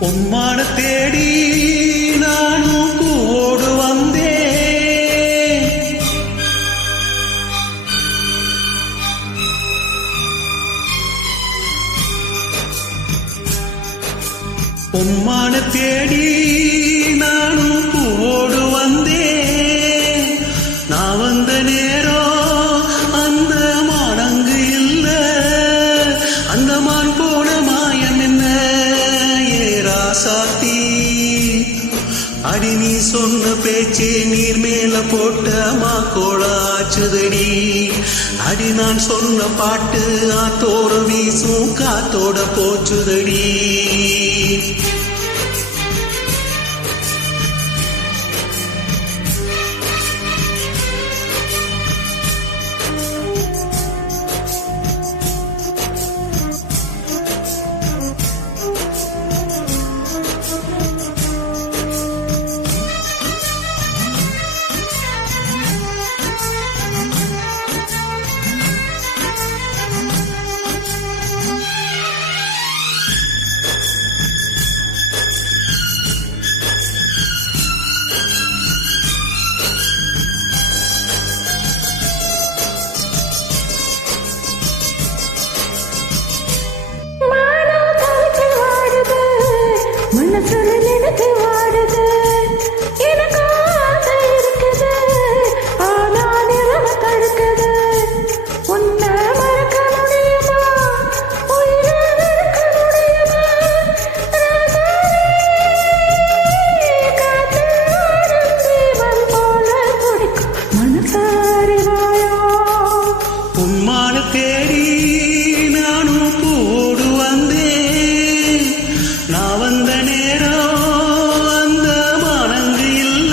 பொன்மான தேடி நானும் கூடு வந்தேன். பொன்மான தேடி நானும் கூடு வந்தேன். நான் வந்த நேரம் அந்த மானங்கு இல்ல, அந்த மான் போன மாயம் என்ன சாத்தி. அடி நீ சொன்ன பேச்சே நீர் மேல போட்ட மாக்கோள ஆச்சுதடி. அடி நான் சொன்ன பாட்டு ஆத்தோட வீசும் காத்தோட போச்சுதடி. தேடி நானும் கூடு வந்தேன். நான் வந்த நேரம் அந்த மானங்கு இல்ல.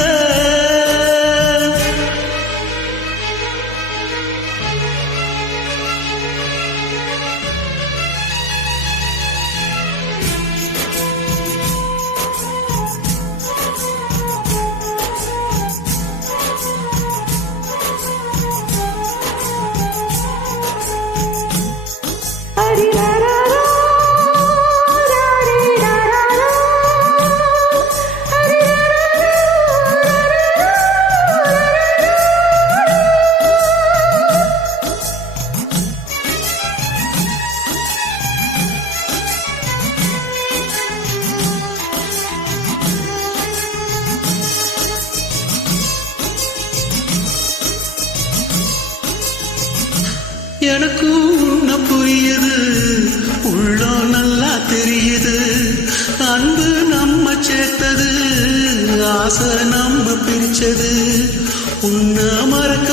எனக்கு உன்ன புரியுது, உள்ளம் நல்லா தெரியுது. அன்பு நம்ம சேர்த்தது, ஆசை நம்ம பிரிச்சது. உன்னை மறக்க